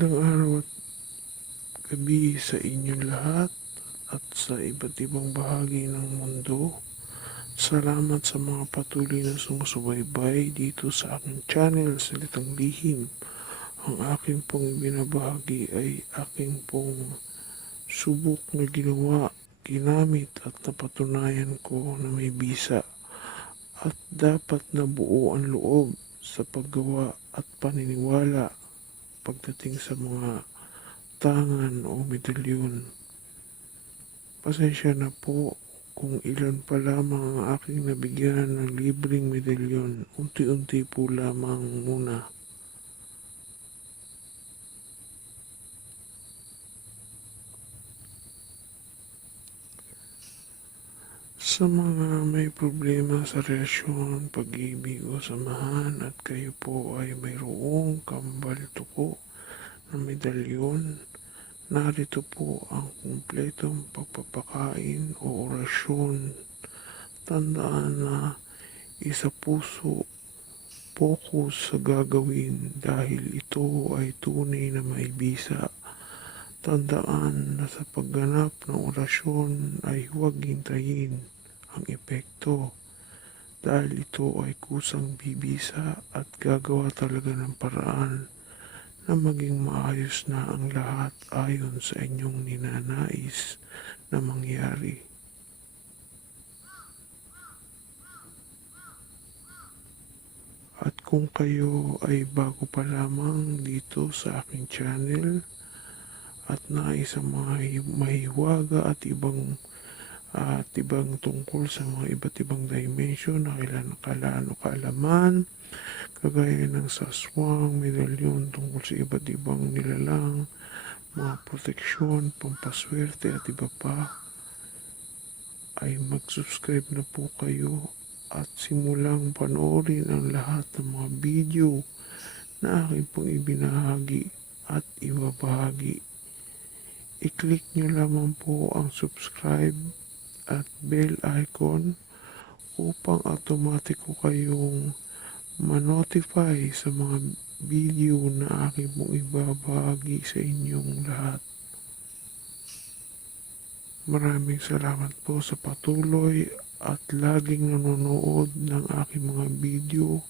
Magandang araw at gabi sa inyong lahat at sa iba't ibang bahagi ng mundo. Salamat sa mga patuloy na sumusubaybay dito sa aking channel, Salitang Lihim. Ang aking pong ibinabahagi ay aking pong subok na ginawa, ginamit at napatunayan ko na may bisa at dapat nabuo ang loob sa paggawa at paniniwala pagdating sa mga tangan o medalyon. Pasensya na po kung ilan pa lamang ang aking nabigyan ng libreng medalyon. Unti-unti po lamang muna. Sa mga may problema sa relasyon, pag-ibig o samahan at kayo po ay mayroong kambal tuko na medalyon, narito po ang kumpletong pagpapakain o orasyon. Tandaan na isa puso focus sa gagawin dahil ito ay tunay na may bisa. Tandaan na sa pagganap ng orasyon ay huwag hintayin ang epekto dahil ito ay kusang bibisa at gagawa talaga ng paraan na maging maayos na ang lahat ayon sa inyong ninanais na mangyari. At kung kayo ay bago pa lamang dito sa aking channel at nais ang mga mahiwaga at ibang at ibang tungkol sa mga iba't ibang dimension na kailan kalaan o kaalaman kagaya ng saswang, medalyon tungkol sa iba't ibang nilalang, mga proteksyon, pampaswerte at iba pa ay mag-subscribe na po kayo at simulang panoorin ang lahat ng mga video na aking pong ibinahagi at ibabahagi. I-click nyo lamang po ang subscribe at bell icon upang automatiko kayong manotify sa mga video na aking pong ibabahagi sa inyong lahat. Maraming salamat po sa patuloy at laging nanonood ng aking mga video.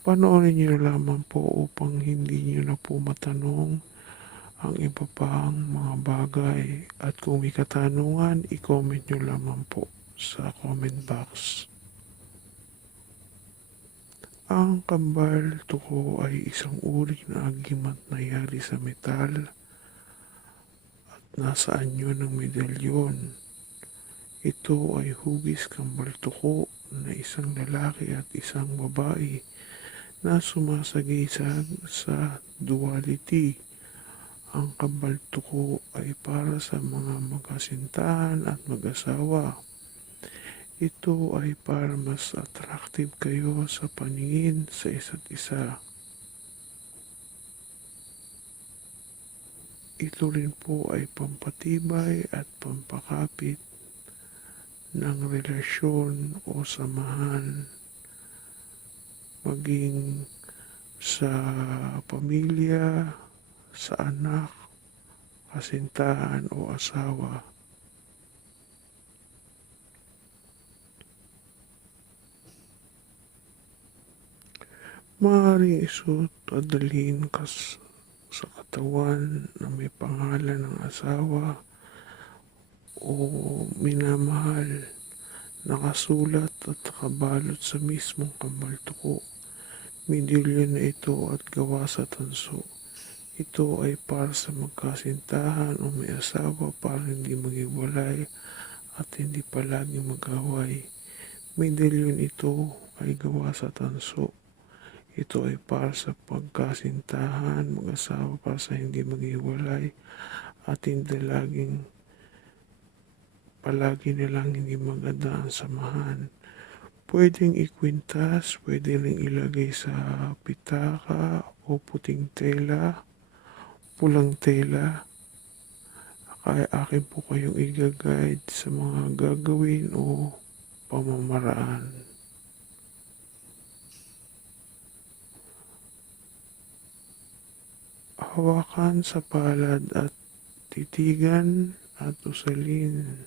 Panoorin niyo lamang po upang hindi niyo na po matanong ang iba pang mga bagay at kung may katanungan, i-comment nyo lamang po sa comment box. Ang kambal tuko ay isang uri na agimat na yari sa metal at nasa anyo ng medalyon. Ito ay hugis kambal tuko na isang lalaki at isang babae na sumasagisag sa duality ang kambal tuko ay para sa mga magkasintahan at mag-asawa. Ito ay para mas attractive kayo sa paningin sa isa't isa. Ito rin po ay pampatibay at pampakapit ng relasyon o samahan maging sa pamilya, sa anak, kasintahan o asawa. Maaaring isuot o dalhin kas sa katawan na may pangalan ng asawa o minamahal nakasulat at nakabalot sa mismong kamaltuko. Medalyon na ito at gawa sa tanso. Ito ay para sa magkasintahan o may asawa para hindi maghiwalay at hindi palagi mag-away. Medalyon ito ay gawa sa tanso. Ito ay para sa pagkasintahan, mag-asawa para sa hindi maghiwalay at hindi laging palagi nilang hindi maganda ang samahan. Pwedeng ikwintas, pwede rin ilagay sa pitaka o puting tela pulang tela. Kaya akin po kayong i-guide sa mga gagawin o pamamaraan. hawakan sa palad at titigan at usalin.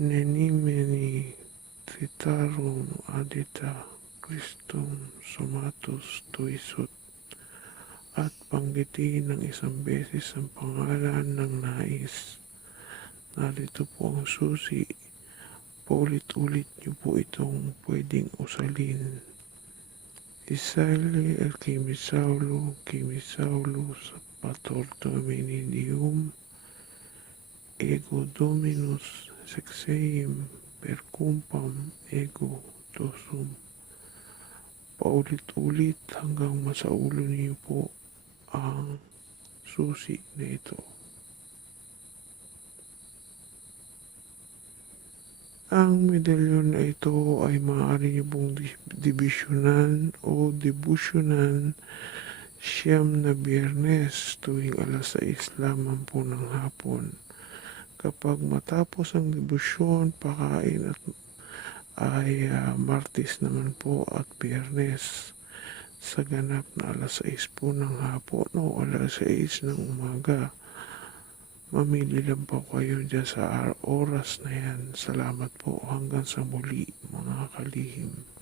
Nenimeni tritarum adita Christum somatus tuisot at panggitin ng isang beses ang pangalan ng nais. Narito po ang susi. Paulit-ulit niyo po itong pwedeng usalin. Isaile el kimisaulo, kimisaulo sa pator dominidium, ego dominus sexeim percumpam ego tosum. Paulit-ulit hanggang masaulo niyo po ang susi na ito. Ang medalyon na ito ay maaari niyo pong di- dibisyonan o debusyonan siyam na biyernes tuwing alas 6 lamang po ng hapon. Kapag matapos ang debusyon, pakain at ay ah, martes naman po at biyernes sa ganap na alas 6 po ng hapon o alas 6 ng umaga. Mamili lang po kayo dyan sa oras na yan. Salamat po hanggang sa muli mga kalihim.